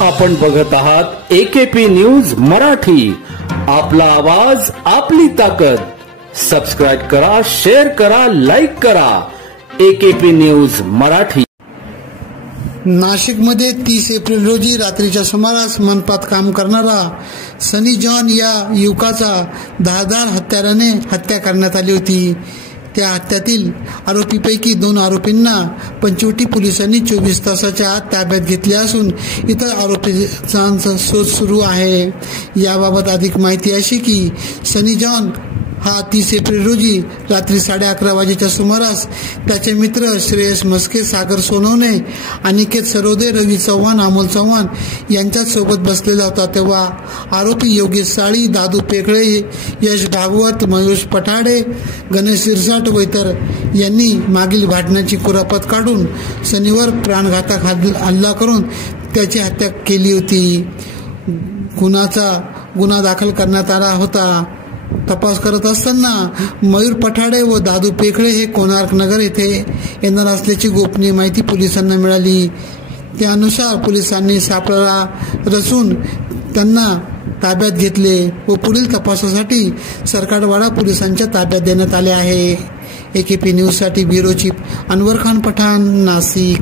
आपण बघत आहात AKP न्यूज मराठी, आपला आवाज आपली ताकद। सबस्क्राइब करा, शेअर करा, लाईक करा। AKP news Marathi. नाशिकमध्ये 30 एप्रिल रोजी रात्रीच्या सुमारास मनपात काम करणारा सनी जॉन या युवकाचा धारदार हत्याराने हत्या करण्यात आली होती। त्या हत्येतील आरोपीपैकी 2 आरोपींना पंचवटी पोलिसांनी 24 तासाच्या आत ताब्यात घेतले असून इतर आरोपींचा शोध सुरू आहे। याबाबत अधिक माहिती अशी की सनी जॉन हा 30 एप्रिल रोजी रात्री 11:30 वाजेच्या सुमारास त्याचे मित्र श्रेयस मस्के, सागर सोनवणे, अनिकेत सरोदे, रवी चव्हाण, अमोल चव्हाण यांच्या सोबत बसलेला होता। तेव्हा आरोपी योगेश साळी, दादू पेकळे, यश भागवत, मयूष पठाडे, गणेश सिरसाट व इतर यांनी मागील भांडणाची कुरापत काढून सनीवर प्राणघातक हल्ला करून त्याची हत्या केली होती। गुन्हा दाखल करण्यात आला होता। तपास करत असताना मयूर पठाडे व दादू पेकळे हे कोणार्क नगर येथे येणार असल्याची गोपनीय माहिती पोलिसांना मिळाली। त्यानुसार पोलिसांनी सापळा रचून त्यांना ताब्यात घेतले व पुढील तपासासाठी सरकारवाडा पोलिसांच्या ताब्यात देण्यात आले आहे। AKP न्यूजसाठी ब्युरो चीफ अनवर खान पठाण, नाशिक।